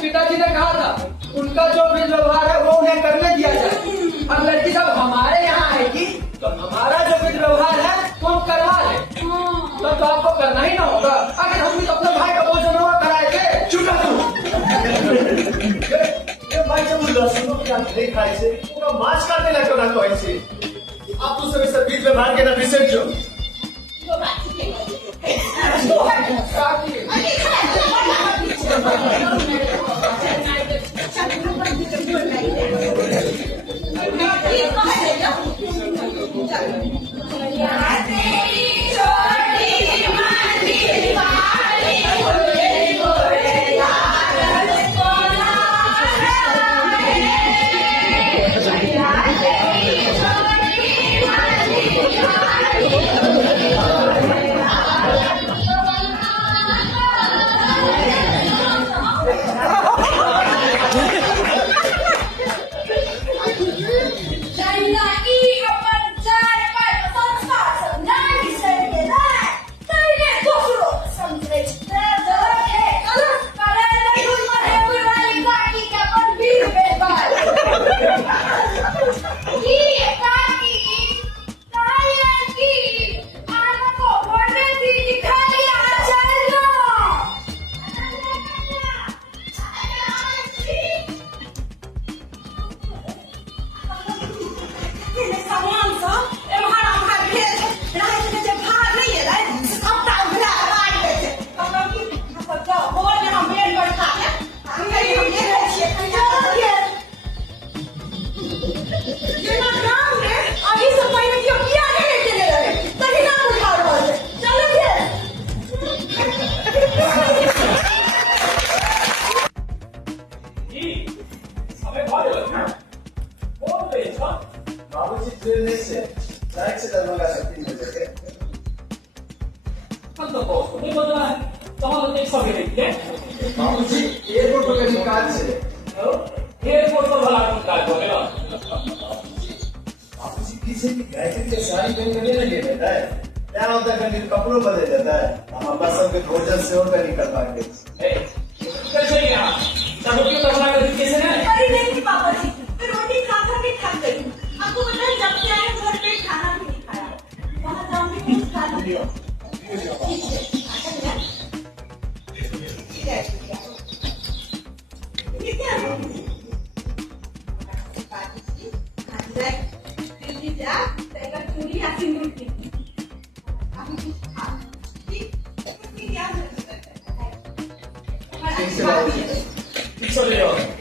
पिताजी ने कहा था उनका जो भी व्यवहार है वो उन्हें करने दिया जाए। अब लड़की सब हमारे यहाँ आएगी तो हमारा जो भी व्यवहार है वो हम करवा ले। तो आपको करना ही ना होगा। अगर हम भी अपने भाई का भोजन हुआ कराए थे। चुप भाई जब लहसुन क्या खाए से पूरा मांस काटने लगे ना तो ऐसे आप तो सभी सब बीच में भाग के ना विसर्ज जो बाबूजी एयरपोर्ट पर कहीं काज से एयरपोर्ट पर भला कौन काज होगा? बाबूजी पीछे की गायत्री के साड़ी पहन कर नहीं लगे रहता है। क्या होता है कभी कपड़ों बदल जाता है। हम अपना सबके भोजन से और नहीं कर पाएंगे। कैसे यहाँ सब क्यों करना कर कैसे ना? अरे नहीं पापा जी, मैं रोटी खा खा के थक गई हूँ। आपको पता है जब से आए घर पे खाना भी नहीं खाया। वहाँ जाऊंगी कुछ खा लूंगी। ये क्या है? दिल्ली जा, तेरा चूड़ी या सिंदूर की। अभी कुछ खा। ठीक? क्या जरूरत है? चलो